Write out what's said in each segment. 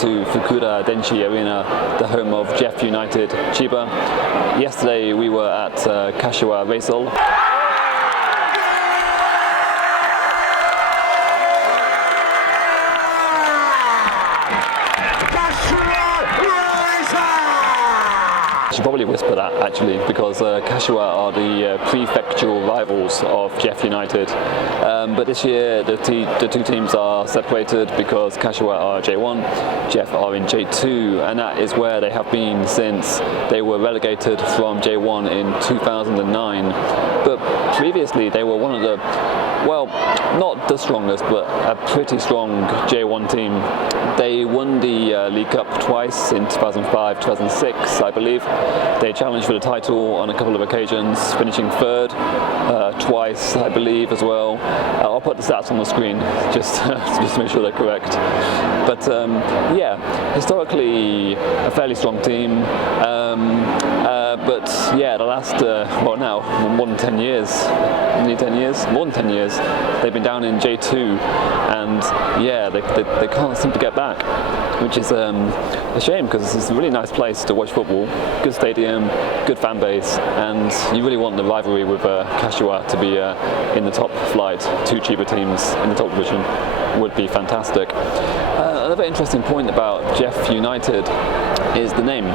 to Fukuda Denshi Arena, the home of JEF United Chiba. Yesterday we were at Kashiwa Reysol. I should probably whisper that actually, because Kashiwa are the prefectural rivals of JEF United. But this year the two teams are separated because Kashiwa are J1, JEF are in J2, and that is where they have been since they were relegated from J1 in 2009. But previously they were one of the, well, not the strongest, but a pretty strong J1 team. They won the League Cup twice in 2005, 2006, I believe. They challenged for the title on a couple of occasions, finishing third twice, I believe, as well. I'll put the stats on the screen just to make sure they're correct. But yeah, historically a fairly strong team. But yeah, the last, well now, more than 10 years, nearly 10 years, more than 10 years, they've been down in J2, and yeah, they can't seem to get back, which is a shame, because it's a really nice place to watch football, good stadium, good fan base, and you really want the rivalry with Kashiwa to be in the top flight. Two Chiba teams in the top division would be fantastic. Another interesting point about JEF United is the name.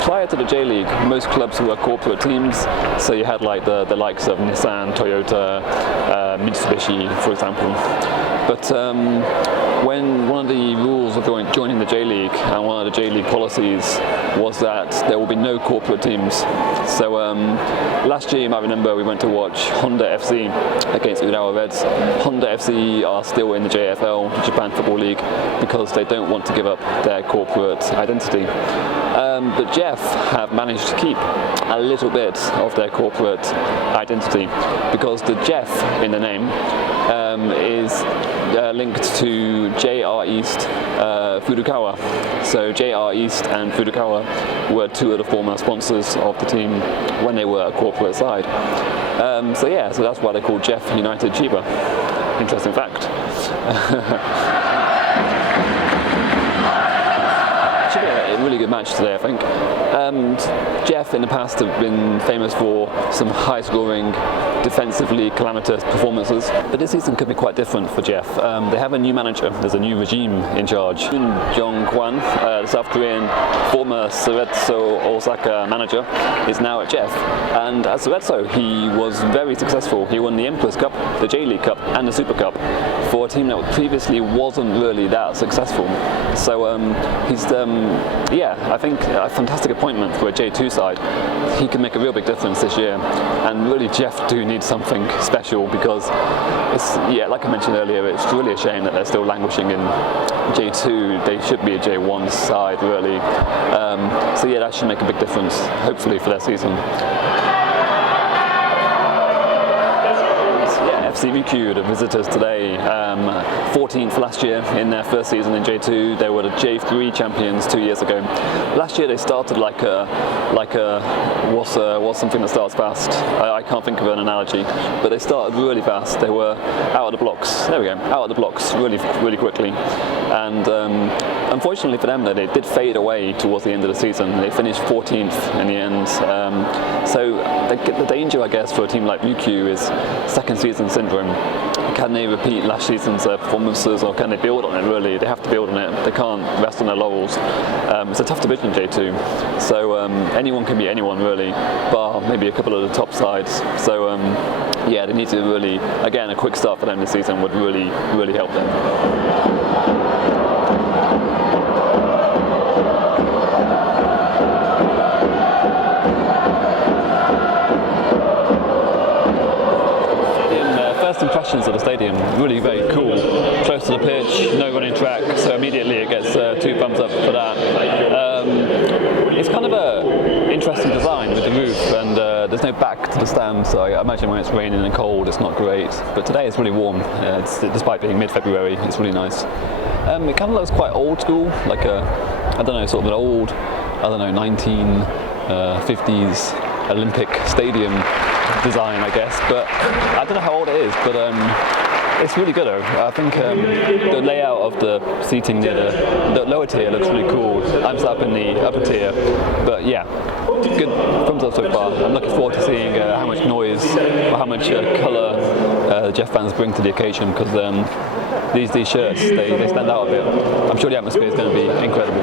Prior to the J-League, most clubs were corporate teams, so you had like the likes of Nissan, Toyota, Mitsubishi, for example. But when one of the rules of joining the J-League and one of the J-League policies was that there will be no corporate teams. So last year, you might remember, we went to watch Honda FC against Urawa Reds. Honda FC are still in the JFL, Japan Football League, because they don't want to give up their corporate identity. But JEF have managed to keep a little bit of their corporate identity, because the JEF in the name is linked to JR East Furukawa. So JR East and Furukawa were two of the former sponsors of the team when they were a corporate side. So yeah, so that's why they're called JEF United Chiba. Interesting fact. Should be a really good match today, I think. JEF in the past have been famous for some high-scoring, defensively calamitous performances, but this season could be quite different for JEF. They have a new manager, there's a new regime in charge. Yoon Jong-hwan, the South Korean former Cerezo Osaka manager, is now at JEF. And at Cerezo, he was very successful. He won the Empress Cup, the J.League Cup, and the Super Cup for a team that previously wasn't really that successful. So he's, yeah, I think a fantastic appointment for a J2 side. He can make a real big difference this year, and really JEF do need something special, because it's, yeah, like I mentioned earlier, it's really a shame that they're still languishing in J2. They should be a J1 side, really. So yeah, that should make a big difference, hopefully, for their season. FC Ryukyu, the visitors today, 14th last year in their first season in J2. They were the J3 champions 2 years ago. Last year they started like what's something that starts fast? I can't think of an analogy, but they started really fast. They were out of the blocks. There we go, out of the blocks really quickly. And unfortunately for them, they did fade away towards the end of the season. They finished 14th in the end. So the danger, I guess, for a team like Ryukyu is second season syndrome. Can they repeat last season's performances, or can they build on it? Really, they have to build on it. They can't rest on their laurels. It's a tough division, J2, so anyone can beat anyone really, bar maybe a couple of the top sides. So yeah, they need to really, again, a quick start for them this season would really help them. Impressions of the stadium, really very cool, close to the pitch, no running track, so immediately it gets 2 thumbs up for that. It's kind of a interesting design with the roof, and there's no back to the stand, so I imagine when it's raining and cold it's not great, but today it's really warm. Despite being mid-February, it's really nice. It kind of looks quite old school, like I don't know, sort of an old, 1950s Olympic stadium design, I guess, but I don't know how old it is, but It's really good. I think the layout of the seating near the lower tier looks really cool. I'm sat up in the upper tier, but yeah, good thumbs up so far. I'm looking forward to seeing how much noise or how much colour JEF fans bring to the occasion, because these shirts, they stand out a bit. I'm sure the atmosphere is going to be incredible.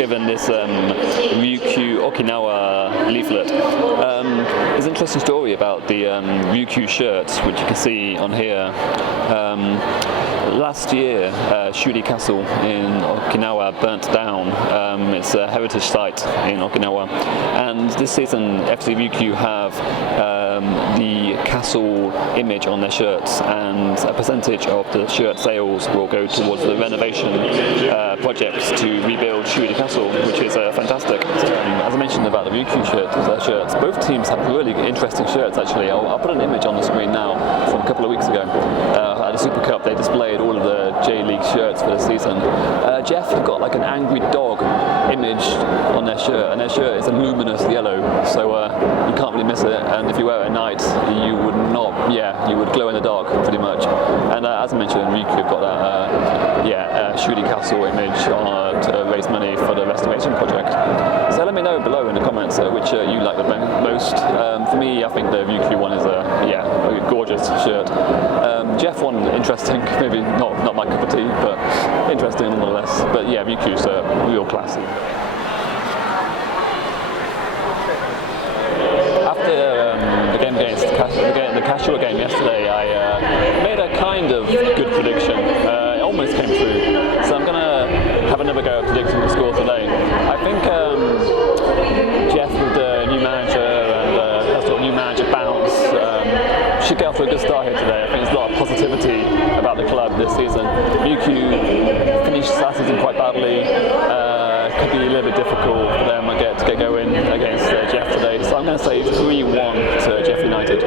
given this Ryukyu Okinawa leaflet. There's an interesting story about the Ryukyu shirts, which you can see on here. Last year, Shuri Castle in Okinawa burnt down. It's a heritage site in Okinawa, and this season FC Ryukyu have the castle image on their shirts, and a percentage of the shirt sales will go towards the renovation projects to rebuild Shuri Castle, which is fantastic. As I mentioned about the Ryukyu shirts, both teams have really interesting shirts actually. I'll put an image on the screen now from a couple of weeks ago. At the Super Cup they displayed all of the J.League shirts for the season. JEF have got like an angry dog image on their shirt, and their shirt is a luminous yellow, so you can't really miss it, and if you wear it at night you would not, you would glow in the dark pretty much. And as I mentioned, Ryukyu have got that Shuri Castle image to raise money for the restoration project. So let me know below in the comments which you like the most. For me, I think the Ryukyu one is a gorgeous shirt. JEF one, interesting, maybe not my cup of tea, but interesting nonetheless. But yeah, Ryukyu's a real classic. After the game against the Kashiwa game yesterday, I made a kind of good prediction. It almost came true, so I'm gonna have another go at predicting the score today. I think JEF with the new manager and that sort of new manager bounce should get off to a good start here today. I think there's a lot of positivity about the club this season. Ryukyu finished last season quite badly. Could be a little bit difficult for them to get going against JEF today. So I'm going to say 3-1 to JEF United.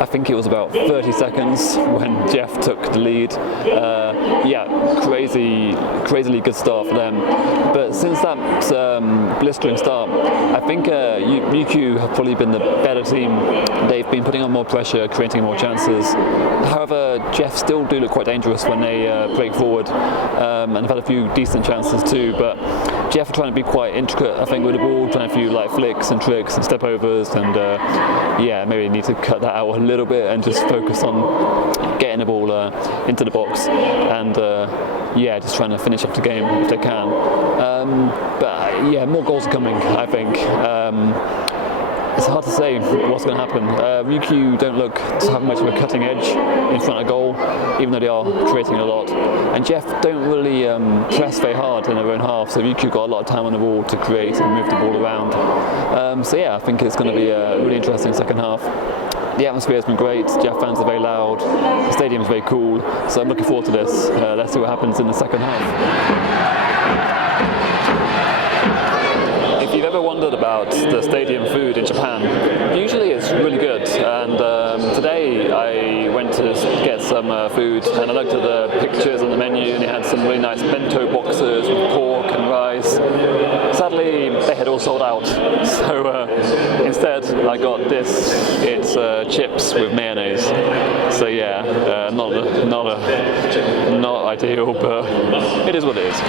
I think it was about 30 seconds when Jeff took the lead. Crazily good start for them. But since that blistering start, I think Ryukyu have probably been the better team. They've been putting on more pressure, creating more chances. However, Jeff still do look quite dangerous when they break forward, and have had a few decent chances too. But Jeff are trying to be quite intricate, I think, with the ball, trying a few like flicks and tricks and step overs, and maybe need to cut that out a little bit and just focus on getting the ball into the box and just trying to finish off the game if they can. More goals are coming, I think. It's hard to say what's going to happen. Ryukyu don't look to have much of a cutting edge in front of goal, even though they are creating a lot. And Jeff don't really press very hard in their own half, so Ryukyu got a lot of time on the ball to create and move the ball around. I think it's going to be a really interesting second half. The atmosphere has been great, Jeff fans are very loud, the stadium is very cool, so I'm looking forward to this. Let's see what happens in the second half. If you've ever wondered about the stadium food in Japan, usually it's really good, and today I went to get some food and I looked at the pictures on the menu and they had some really nice bento boxes with pork and rice. Sadly, they had all sold out, so instead I got this. It's chips with mayonnaise, so not ideal, but it is what it is.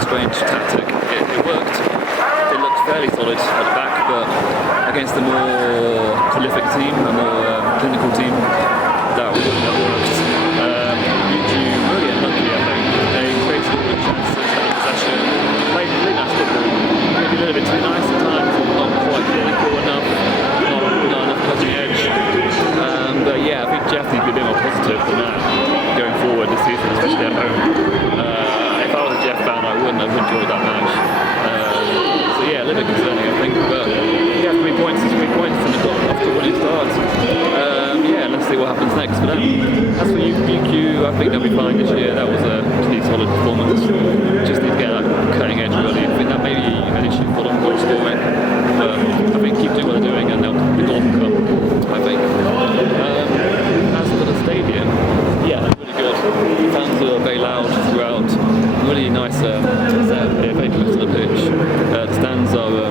really strange tactic. It worked. It looked fairly solid at the back, but against a more prolific team, a more clinical team, that wouldn't have worked. Ryukyu really unlucky, I think. They created all the chances, had possession, played really nice football, maybe a little bit too nice at times, not quite clinical enough, not enough cutting edge. But yeah, I think JEF need to be a bit more positive than that going forward this season, especially at home. If I was a JEF fan, I wouldn't have enjoyed that match. So yeah, a little bit concerning, I think. But yeah, 3 points is 3 points, and they've got off to a winning start. Yeah, let's see what happens next for them. As for Ryukyu, I think they'll be fine this year. That was a pretty solid performance. Just need to get that cutting edge really. I think that may be an issue for them goal scoring. But I think keep doing what they're doing and they'll the goal will come, I think. As for the stadium, yeah, really good. Fans are very loud throughout. Really nice setup here, very close to the pitch. The stands are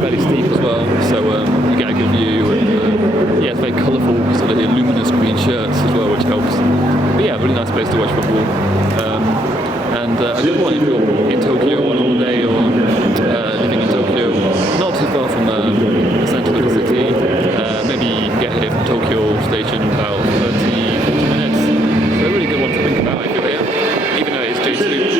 fairly steep as well, so you get a good view, and yeah, it's very colourful, sort of luminous green shirts as well, which helps. But yeah, really nice place to watch football, and a good one if you're in Tokyo on holiday or living in Tokyo, not too far from the centre of the city. Maybe you can get here from Tokyo Station about 30-40 minutes. So a really good one to think about if you're here, even though it's J2.